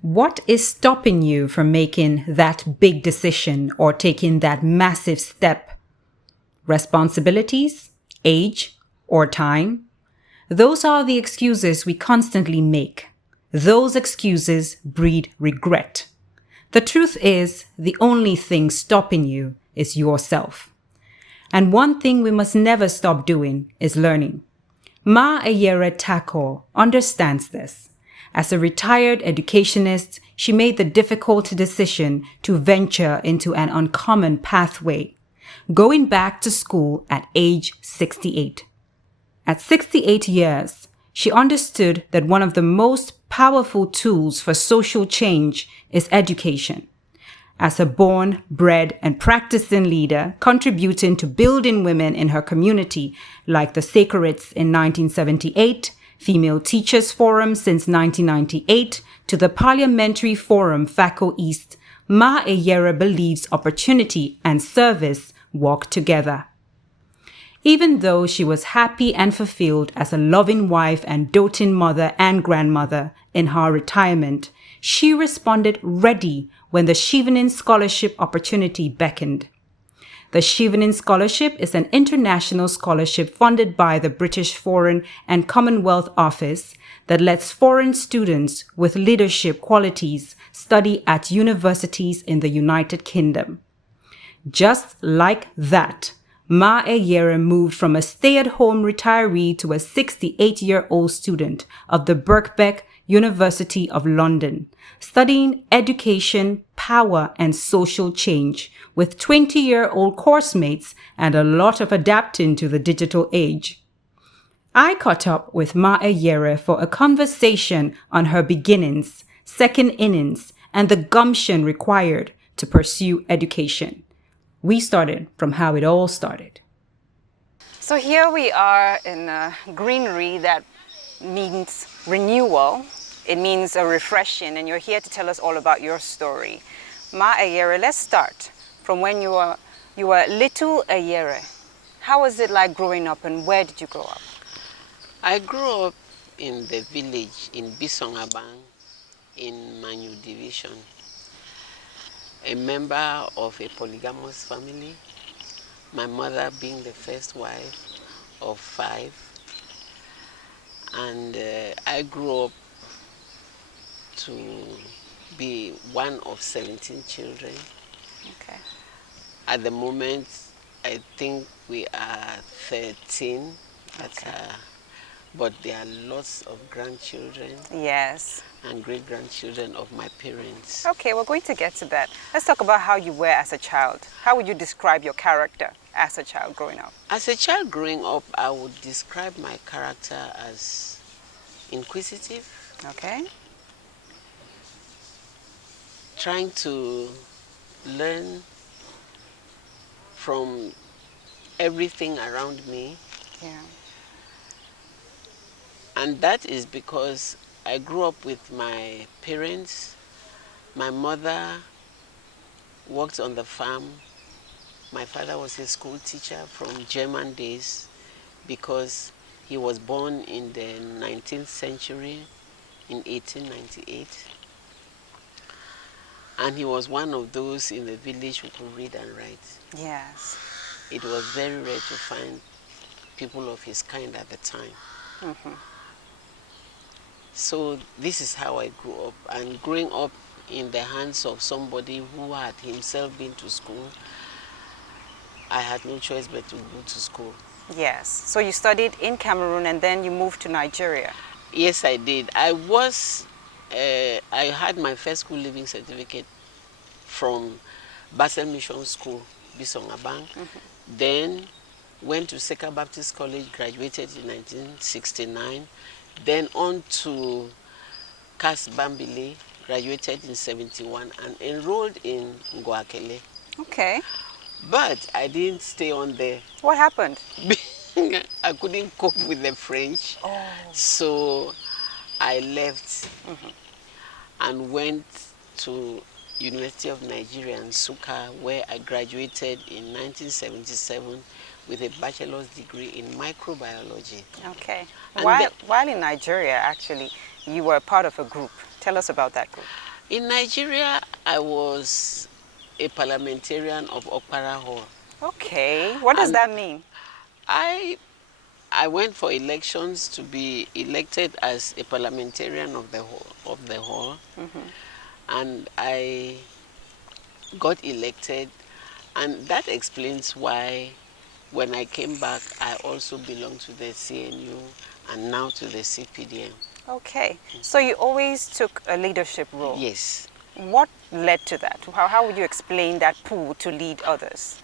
What is stopping you from making that big decision or taking that massive step? Responsibilities, age, or time? Those are the excuses we constantly make. Those excuses breed regret. The truth is, the only thing stopping you is yourself. And one thing we must never stop doing is learning. Ma Eyere Takor understands this. As a retired educationist, she made the difficult decision to venture into an uncommon pathway, going back to school at age 68. At 68 years, she understood that one of the most powerful tools for social change is education. As a born, bred, and practicing leader, contributing to building women in her community, like the Sacreds in 1978, Female Teachers Forum since 1998, to the Parliamentary Forum FACO East, Ma Eyere believes opportunity and service walk together. Even though she was happy and fulfilled as a loving wife and doting mother and grandmother in her retirement, she responded ready when the Chevening Scholarship opportunity beckoned. The Chevening Scholarship is an international scholarship funded by the British Foreign and Commonwealth Office that lets foreign students with leadership qualities study at universities in the United Kingdom. Just like that, Ma Eyere moved from a stay-at-home retiree to a 68-year-old student of the Birkbeck University of London, studying education, power, and social change with 20-year-old course mates and a lot of adapting to the digital age. I caught up with Ma Eyere for a conversation on her beginnings, second innings, and the gumption required to pursue education. We started from how it all started. So here we are in a greenery that means renewal. It means a refreshing, and you're here to tell us all about your story. Ma Eyere, let's start from when you were little Eyere. How was it like growing up, and where did you grow up? I grew up in the village in Bisongabang in Manyu Division. A member of a polygamous family, my mother being the first wife of 5, and I grew up to be one of 17 children. Okay. At the moment, I think we are 13, Okay. but there are lots of grandchildren. Yes. And great-grandchildren of my parents. Okay, we're going to get to that. Let's talk about how you were as a child. How would you describe your character as a child growing up? As a child growing up, I would describe my character as inquisitive. Okay. Trying to learn from everything around me. Yeah. And that is because I grew up with my parents. My mother worked on the farm. My father was a school teacher from German days because he was born in the 19th century in 1898. And he was one of those in the village who could read and write. Yes. It was very rare to find people of his kind at the time. Mm-hmm. So this is how I grew up. And growing up in the hands of somebody who had himself been to school, I had no choice but to go to school. Yes. So you studied in Cameroon and then you moved to Nigeria. Yes, I did. I had my first school leaving certificate from Basel Mission School, Bisongabang. Mm-hmm. Then went to Seka Baptist College, graduated in 1969. Then on to Cas Bambile, graduated in 71 and enrolled in Ngoakele. Okay. But I didn't stay on there. What happened? I couldn't cope with the French. Oh. So I left and went to University of Nigeria in Nsukka, where I graduated in 1977 with a bachelor's degree in microbiology. Okay. And While in Nigeria, actually, you were part of a group. Tell us about that group. In Nigeria, I was a parliamentarian of Okpara Hall. Okay, what does And that mean? I I went for elections to be elected as a parliamentarian of the hall, and I got elected, and that explains why when I came back I also belonged to the CNU and now to the CPDM. Okay, so you always took a leadership role. Yes. What led to that? How would you explain that pull to lead others?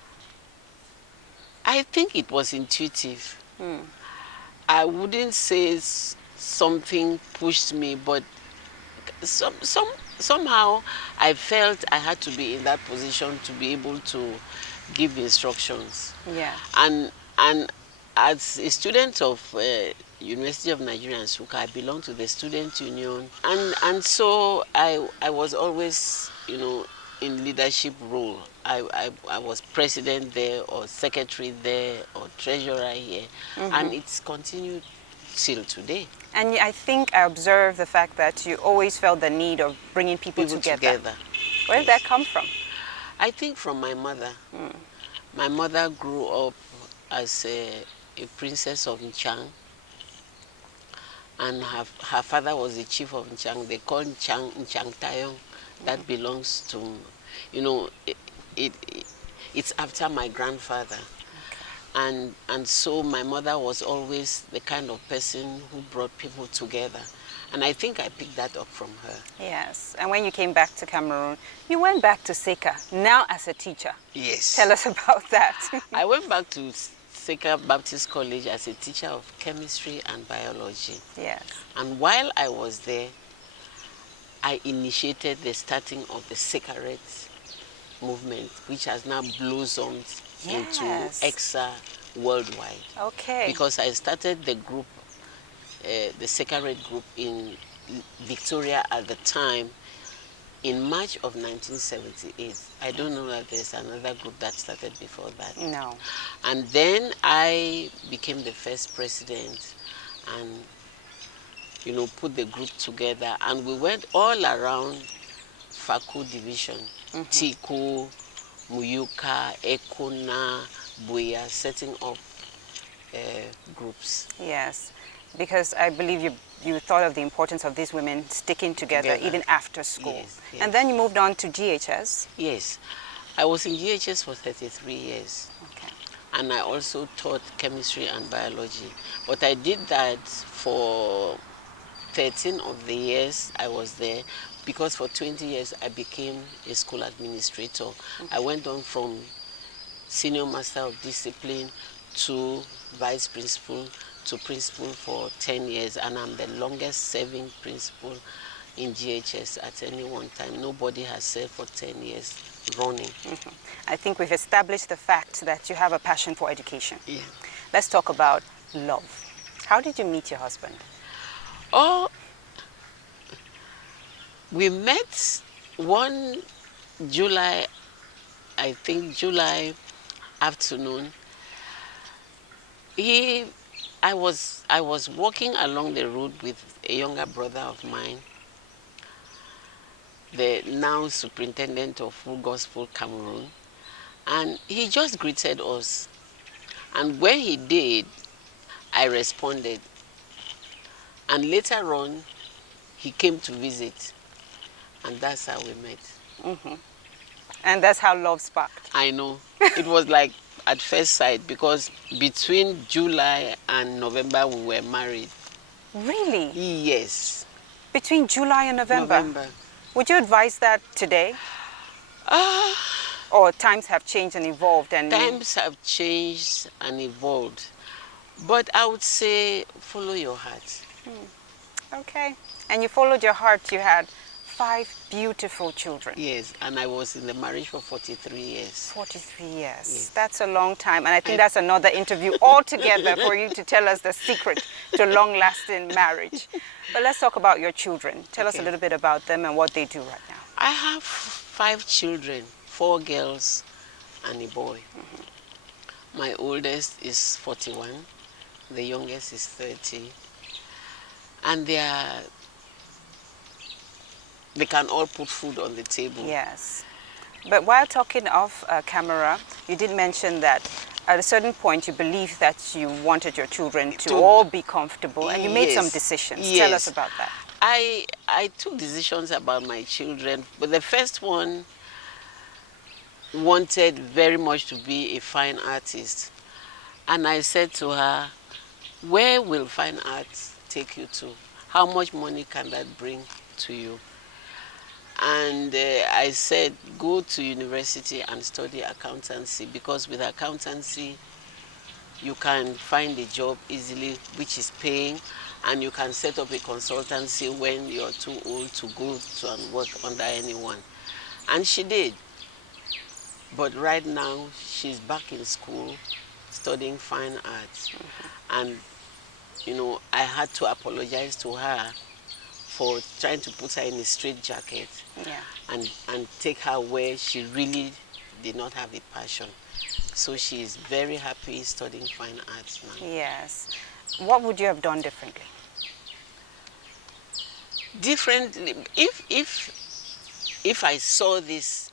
I think it was intuitive. I wouldn't say something pushed me, but somehow I felt I had to be in that position to be able to give instructions. Yes. And as a student of University of Nigeria in Nsukka, I belong to the student union, and so I was always, in leadership role. I was president there, or secretary there, or treasurer here, and it's continued till today. And I think I observed the fact that you always felt the need of bringing people together. Where did that Yes. come from? I think from my mother. My mother grew up as a princess of Nchang, and her father was the chief of Nchang. They call Nchang Tayong. That belongs to, you know, it, it's after my grandfather. And so my mother was always the kind of person who brought people together. And I think I picked that up from her. Yes. And when you came back to Cameroon, you went back to Seka, now as a teacher. Yes. Tell us about that. I went back to Seka Baptist College as a teacher of chemistry and biology. Yes. And while I was there, I initiated the starting of the Sekaret movement, which has now blossomed into Yes. EXA worldwide. Okay. Because I started the group, the Sekaret group in Victoria at the time, in March of 1978. I don't know that there's another group that started before that. No. And then I became the first president and, put the group together. And we went all around Faku division, Tiku, Muyuka, Ekuna, Buya, setting up groups. Yes. Because I believe you thought of the importance of these women sticking together even after school. Yes, yes. And then you moved on to GHS. Yes. I was in GHS for 33 years. Okay. And I also taught chemistry and biology. But I did that for 13 of the years I was there, because for 20 years I became a school administrator. I went on from senior master of discipline to vice principal to principal for 10 years, and I'm the longest serving principal in GHS at any one time. Nobody has served for 10 years running. I think we've established the fact that you have a passion for education. Yeah. Let's talk about love. How did you meet your husband? Oh, we met one July, I think July afternoon. I was walking along the road with a younger brother of mine, the now superintendent of Full Gospel Cameroon, and he just greeted us. And when he did, I responded. And later on, he came to visit, and that's how we met. And that's how love sparked. I know. It was like at first sight, because between July and November we were married. Really? Yes. Between July and November? Would you advise that today? Or times have changed and evolved? And Times have changed and evolved. But I would say follow your heart. Okay. And you followed your heart. You had 5 beautiful children. Yes, and I was in the marriage for 43 years. 43 years. Yes. That's a long time. And I think that's another interview altogether for you to tell us the secret to long-lasting marriage. But let's talk about your children. Tell us a little bit about them and what they do right now. I have 5 children, 4 girls and a boy. My oldest is 41, the youngest is 30. And they are they can all put food on the table. Yes. But while talking off camera, you did mention that at a certain point you believed that you wanted your children to all be comfortable, and you made some decisions. Tell us about that. I took decisions about my children, but the first one wanted very much to be a fine artist. And I said to her, where will fine arts take you to? How much money can that bring to you? And I said, go to university and study accountancy, because with accountancy, you can find a job easily, which is paying, and you can set up a consultancy when you're too old to go to and work under anyone. And she did. But right now, she's back in school studying fine arts. And, you know, I had to apologize to her for trying to put her in a straitjacket, Yeah. and take her where she really did not have a passion. So she is very happy studying fine arts now. Yes. What would you have done differently? Differently, if I saw this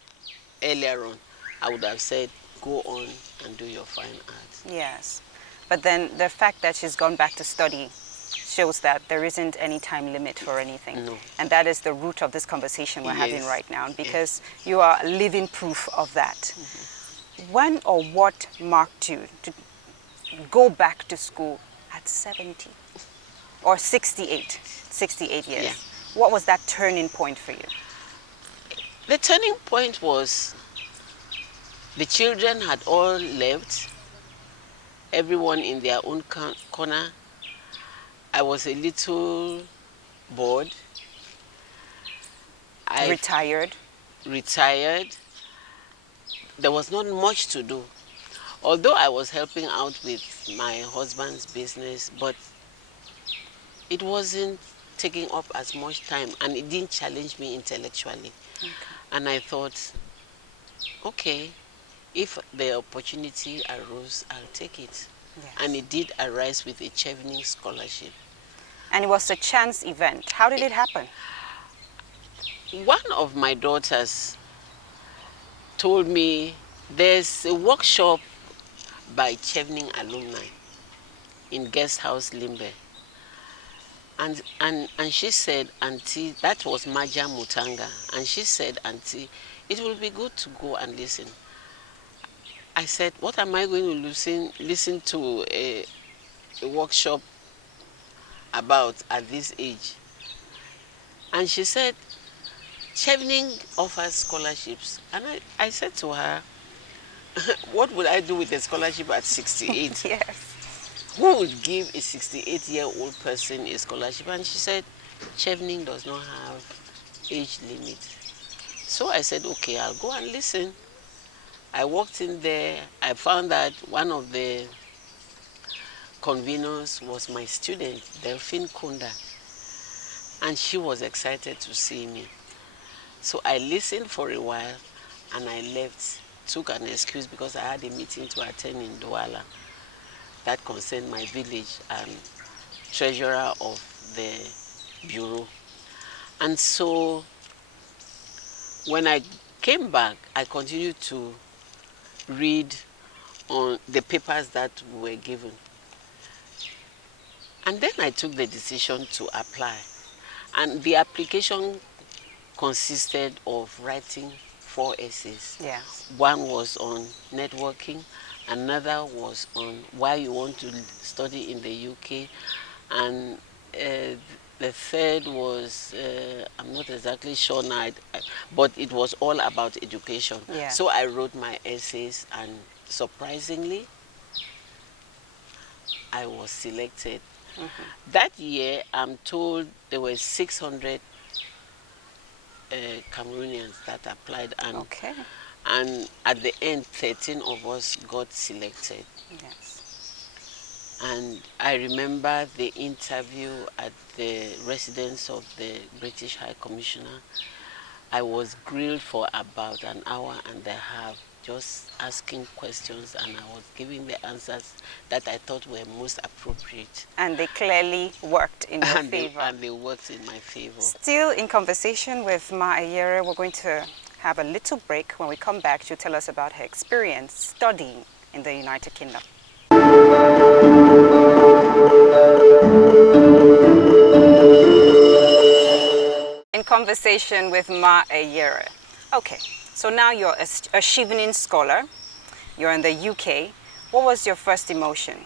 earlier on, I would have said, go on and do your fine arts. Yes. But then the fact that she's gone back to study shows that there isn't any time limit for anything. No. And that is the root of this conversation we're having Yes. right now, because you are living proof of that. When or what marked you to go back to school at 70 or 68? 68 years. Yeah. What was that turning point for you? The turning point was the children had all left, everyone in their own corner. I was a little bored. I Retired? retired. There was not much to do. Although I was helping out with my husband's business, but it wasn't taking up as much time, and it didn't challenge me intellectually. Okay. And I thought, okay, if the opportunity arose, I'll take it. Yes. And it did arise with a Chevening scholarship. And it was a chance event. How did it happen? One of my daughters told me there's a workshop by Chevening alumni in Guest House Limbe. And she said, Auntie, that was Maja Mutanga. And she said, Auntie, it will be good to go and listen. I said, what am I going to listen to a workshop about at this age? And she said, Chevening offers scholarships. And I said to her, what would I do with a scholarship at 68? Yes. Who would give a 68-year-old person a scholarship? And she said, Chevening does not have age limit. So I said, okay, I'll go and listen. I walked in there. I found that one of the conveners was my student, Delphine Kunda. And she was excited to see me. So I listened for a while and I left, took an excuse because I had a meeting to attend in Douala that concerned my village and treasurer of the bureau. And so when I came back, I continued to read on the papers that were given. And then I took the decision to apply. And the application consisted of writing 4 essays. Yes. One was on networking, another was on why you want to study in the UK, and the third was, I'm not exactly sure now, but it was all about education. Yeah. So I wrote my essays, and surprisingly, I was selected. That year, I'm told there were 600 Cameroonians that applied, and Okay. and at the end 13 of us got selected. Yes. And I remember the interview at the residence of the British High Commissioner. I was grilled for about an hour and a half just asking questions, and I was giving the answers that I thought were most appropriate. And they clearly worked in your favor. And they worked in my favor. Still in conversation with Ma Eyere, we're going to have a little break. When we come back, she'll tell us about her experience studying in the United Kingdom. In conversation with Ma Eyere. Okay, so now you're a Chevening scholar. You're in the UK. What was your first emotion?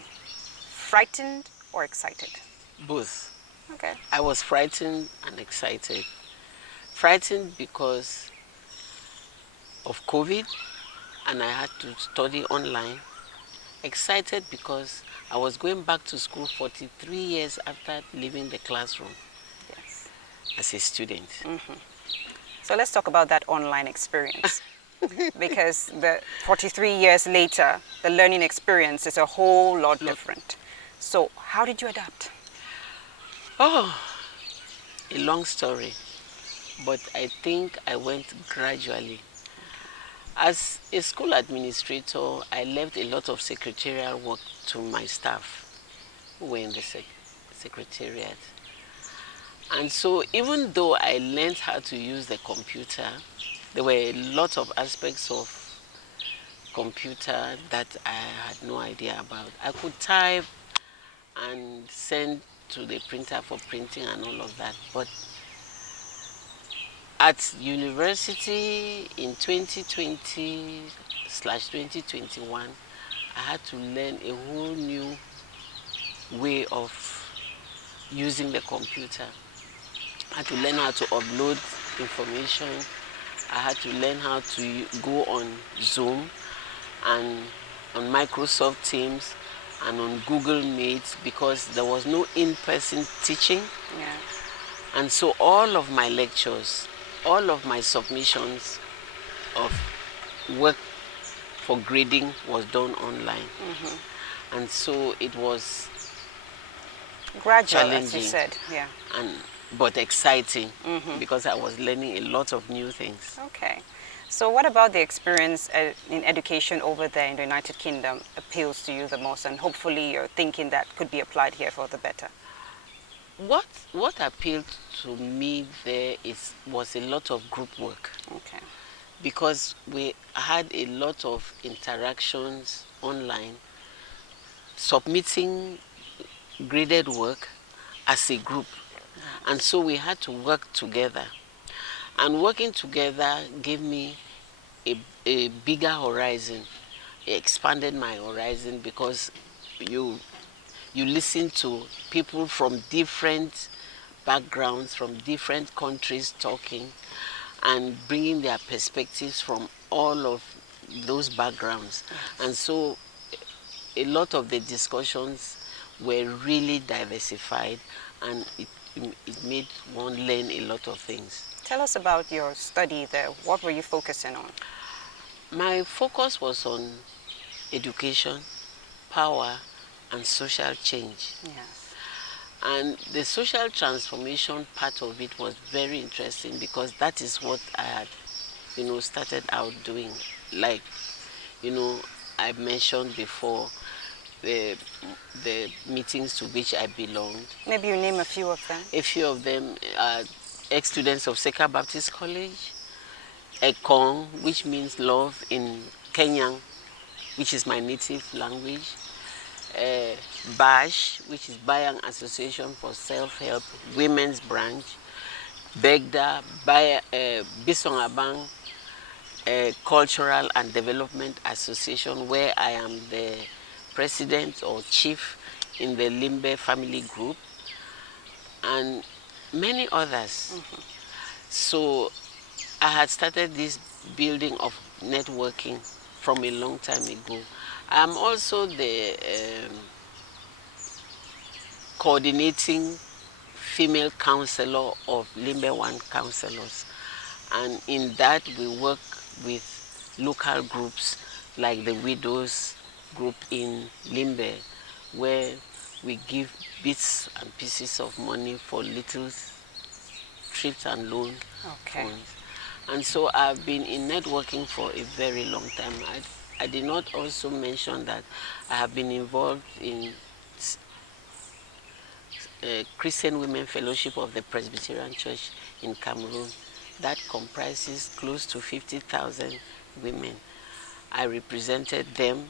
Frightened or excited? Both. Okay. I was frightened and excited. Frightened because of COVID and I had to study online. Excited because I was going back to school 43 years after leaving the classroom. Yes. As a student. So let's talk about that online experience. Because the 43 years later, the learning experience is a whole lot different. So how did you adapt? Oh, a long story, but I think I went gradually. As a school administrator, I left a lot of secretarial work to my staff who were in the secretariat. And so even though I learned how to use the computer, there were a lot of aspects of computer that I had no idea about. I could type and send to the printer for printing and all of that. But at university in 2020/2021, I had to learn a whole new way of using the computer. I had to learn how to upload information. I had to learn how to go on Zoom and on Microsoft Teams and on Google Meet because there was no in-person teaching. Yeah. And so all of my lectures, all of my submissions of work for grading was done online. And so it was Gradual, challenging, as you said. Yeah. but exciting because I was learning a lot of new things. Okay. So what about the experience in education over there in the United Kingdom appeals to you the most, and hopefully you're thinking that could be applied here for the better? What appealed to me there was a lot of group work. Okay. Because we had a lot of interactions online, submitting graded work as a group. And so we had to work together. And working together gave me a bigger horizon. It expanded my horizon because you listen to people from different backgrounds, from different countries talking and bringing their perspectives from all of those backgrounds. And so a lot of the discussions were really diversified, and it made one learn a lot of things. Tell us about your study there. What were you focusing on? My focus was on education, power, and social change. Yes. And the social transformation part of it was very interesting because that is what I had, started out doing. Like, I mentioned before the meetings to which I belonged. Maybe you name a few of them. A few of them are ex-students of Seka Baptist College, Ekong, which means love in Kenyan, which is my native language, BASH, which is Bayang Association for Self-Help, Women's Branch, Begda, Bisong Abang Cultural and Development Association, where I am the president or chief in the Limbe family group, and many others. So I had started this building of networking from a long time ago. I'm also the coordinating female counselor of Limbe 1 counselors. And in that we work with local groups like the widows group in Limbe, where we give bits and pieces of money for little trips and loan funds. And so I've been in networking for a very long time. I did not also mention that I have been involved in Christian Women Fellowship of the Presbyterian Church in Cameroon. That comprises close to 50,000 women. I represented them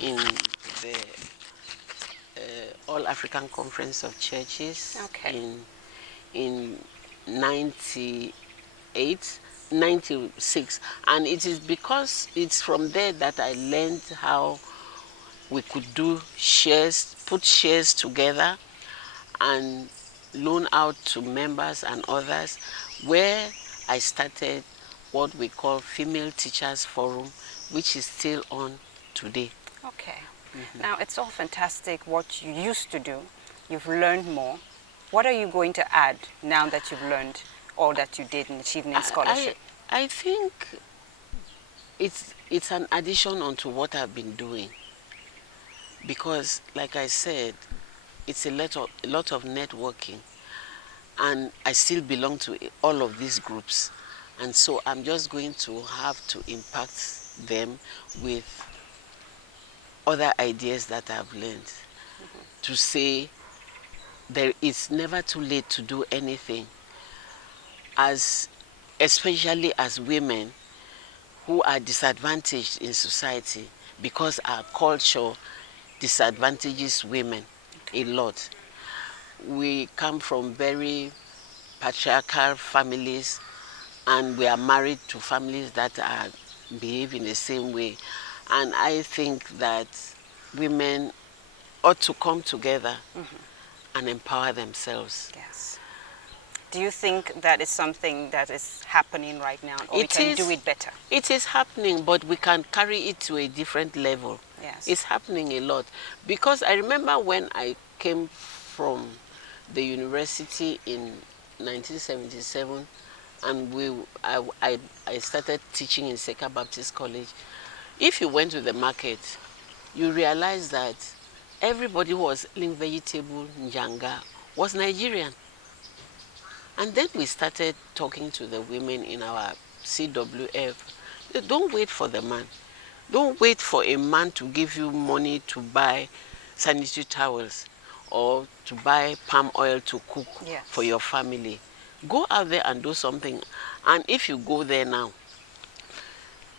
in the All African Conference of Churches Okay. in 98, 96. And it is because it's from there that I learned how we could do shares, put shares together and loan out to members and others, where I started what we call Female Teachers Forum, which is still on today. Okay. Now, it's all fantastic what you used to do. You've learned more. What are you going to add now that you've learned all that you did in the Chevening Scholarship? I think it's an addition onto what I've been doing, because like I said, it's a lot of networking, and I still belong to all of these groups, and so I'm just going to have to impact them with other ideas that I've learned, to say it's never too late to do anything, as especially as women who are disadvantaged in society, because our culture disadvantages women a lot. We come from very patriarchal families, and we are married to families that are behave in the same way. And I think that women ought to come together and empower themselves. Yes. Do you think that is something that is happening right now, or we can do it better? It is happening, but we can carry it to a different level. Yes. It's happening a lot. Because I remember when I came from the university in 1977, and I started teaching in Seka Baptist College. If you went to the market, you realize that everybody who was selling vegetable, njanga, was Nigerian. And then we started talking to the women in our CWF. Don't wait for the man. Don't wait for a man to give you money to buy sanitary towels or to buy palm oil to cook for your family. Go out there and do something. And if you go there now,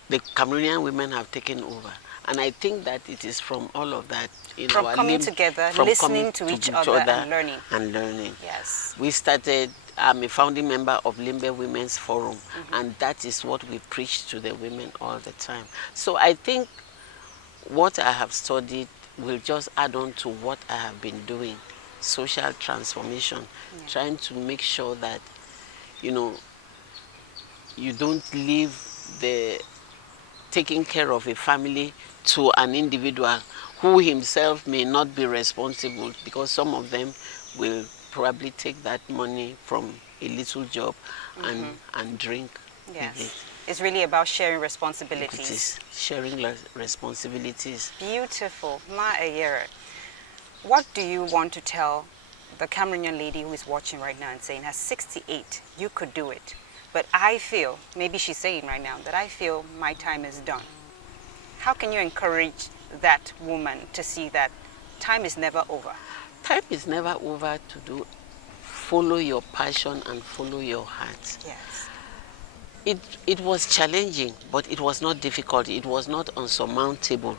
the Cameroonian women have taken over. And I think that it is from all of that. From coming together, listening to each other and learning. Yes. We started, I'm a founding member of Limbe Women's Forum, and that is what we preach to the women all the time. So I think what I have studied will just add on to what I have been doing, social transformation, trying to make sure that, you know, you don't leave the taking care of a family to an individual who himself may not be responsible, because some of them will probably take that money from a little job and drink. Yes. It's really about sharing responsibilities. It is sharing responsibilities. Beautiful. Ma Eyere, what do you want to tell the Cameroonian lady who is watching right now and saying, at 68, you could do it, but I feel, maybe she's saying right now, that I feel my time is done. How can you encourage that woman to see that time is never over? Time is never over to follow your passion and follow your heart. Yes. It was challenging, but it was not difficult. It was not unsurmountable.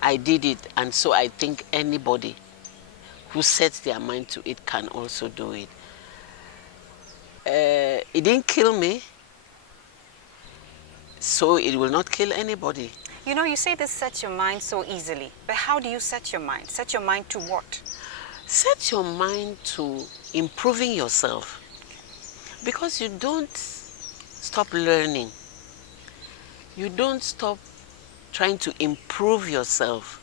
I did it, and so I think anybody who sets their mind to it can also do it. It didn't kill me, so it will not kill anybody. You know, you say this set your mind so easily, but how do you set your mind? Set your mind to what? Set your mind to improving yourself, because you don't stop learning. You don't stop trying to improve yourself.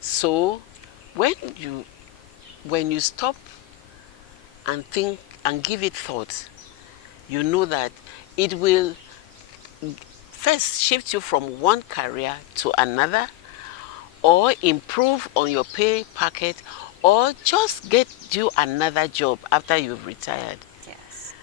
So when you stop and think and give it thought, you know that it will first shift you from one career to another, or improve on your pay packet, or just get you another job after you've retired. Yes.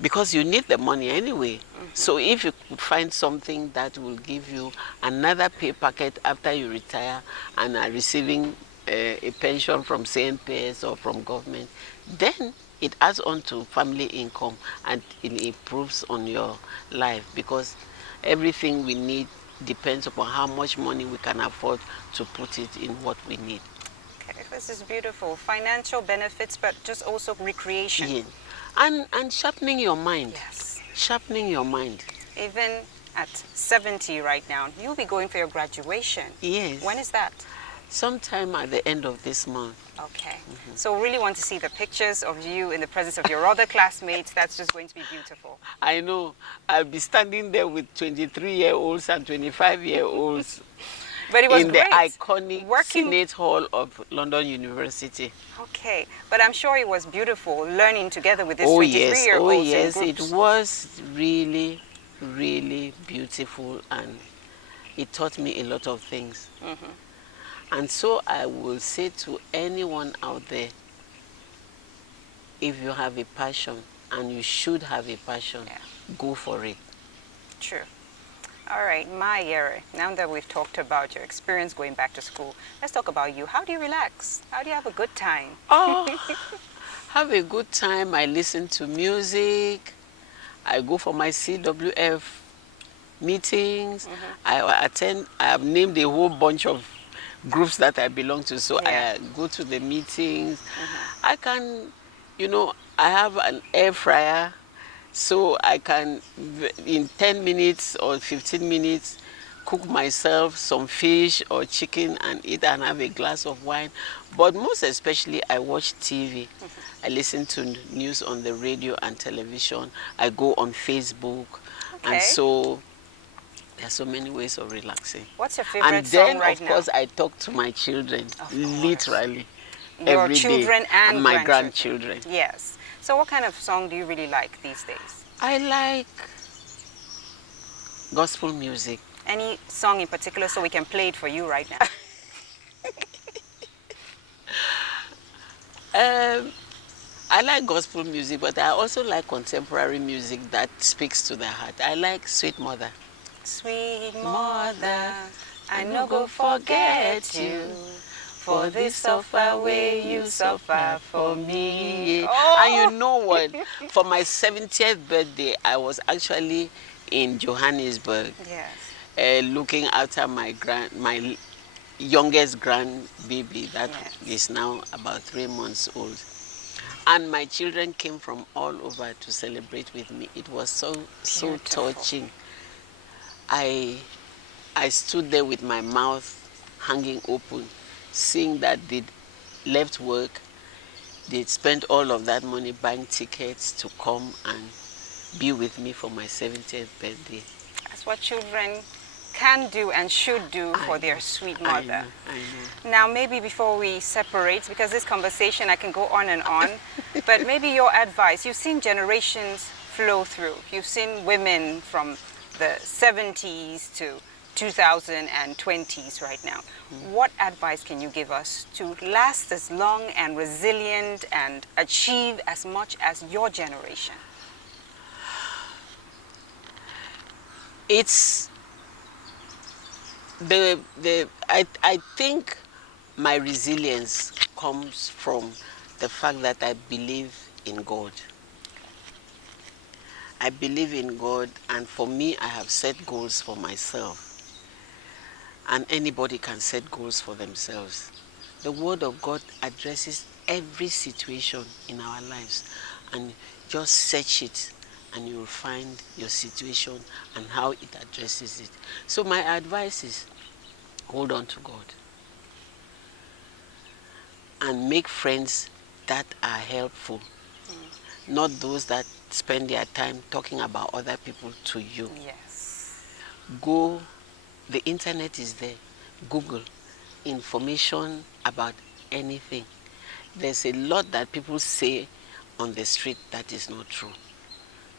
Because you need the money anyway. So if you could find something that will give you another pay packet after you retire and are receiving a pension from CNPS or from government, then it adds on to family income and it improves on your life, because everything we need depends upon how much money we can afford to put it in what we need. Okay, this is beautiful. Financial benefits, but just also recreation. Yeah. And sharpening your mind. Yes. Sharpening your mind. Even at 70 right now, you'll be going for your graduation. Yes. When is that? Sometime at the end of this month. Okay. So really want to see the pictures of you in the presence of your other classmates. That's just going to be beautiful. I know. I'll be standing there with 23-year-olds and 25-year-olds But it was in great. the iconic Senate Hall of London University. Okay, but I'm sure it was beautiful learning together with this Oh 23-year-olds. yes, in it groups. was really, really beautiful, and it taught me a lot of things. And so I will say to anyone out there, if you have a passion, and you should have a passion, go for it. True. All right, Ma Eyere, now that we've talked about your experience going back to school, let's talk about you. How do you relax? How do you have a good time? Oh, have a good time. I listen to music. I go for my CWF meetings. I attend. I have named a whole bunch of groups that I belong to, so I go to the meetings. I can, I have an air fryer, so I can, in 10 minutes or 15 minutes, cook myself some fish or chicken and eat and have a glass of wine. But most especially, I watch TV. I listen to news on the radio and television. I go on Facebook. Okay. And so there are so many ways of relaxing. What's your favorite and then, song right of course, now? I talk to my children, literally, Your every day. children and my grandchildren. grandchildren. Yes. So what kind of song do you really like these days? I like gospel music. Any song in particular so we can play it for you right now? I like gospel music, but I also like contemporary music that speaks to the heart. I like Sweet Mother. Sweet mother, I no go forget you. For this suffer way you suffer for me. And you know what? For my 70th birthday, I was actually in Johannesburg. Yes. Looking after my youngest grandbaby that is now about 3 months old. And my children came from all over to celebrate with me. It was so touching. I stood there with my mouth hanging open, seeing that they'd left work, they'd spent all of that money buying tickets to come and be with me for my 70th birthday. That's what children can do and should do for their sweet mother. I know. Now, maybe before we separate, because this conversation I can go on and on, but maybe your advice. You've seen generations flow through. You've seen women from the 70s to 2020s right now. What advice can you give us to last as long and resilient and achieve as much as your generation? It's I think my resilience comes from the fact that I believe in God. I believe in God, and for me, I have set goals for myself. And anybody can set goals for themselves. The Word of God addresses every situation in our lives, and just search it and you will find your situation and how it addresses it. So my advice is, hold on to God and make friends that are helpful, not those that spend their time talking about other people to you. Yes. Go, the internet is there. Google information about anything. There's a lot that people say on the street that is not true.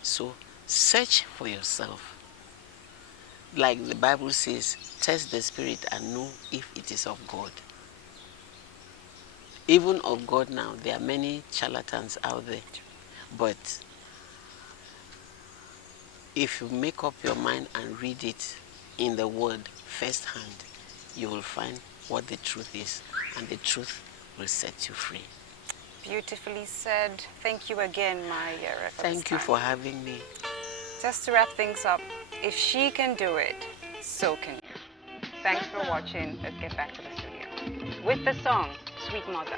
So search for yourself. Like the Bible says, test the spirit and know if it is of God. Even of God now, there are many charlatans out there. But if you make up your mind and read it in the Word firsthand, you will find what the truth is, and the truth will set you free. Beautifully said. Thank you again, Ma Eyere, for this Thank you time. for having me. Just to wrap things up, if she can do it, so can you. Thanks for watching. Let's get back to the studio with the song Sweet Mother.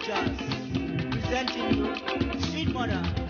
Just presenting you Sweet Mother.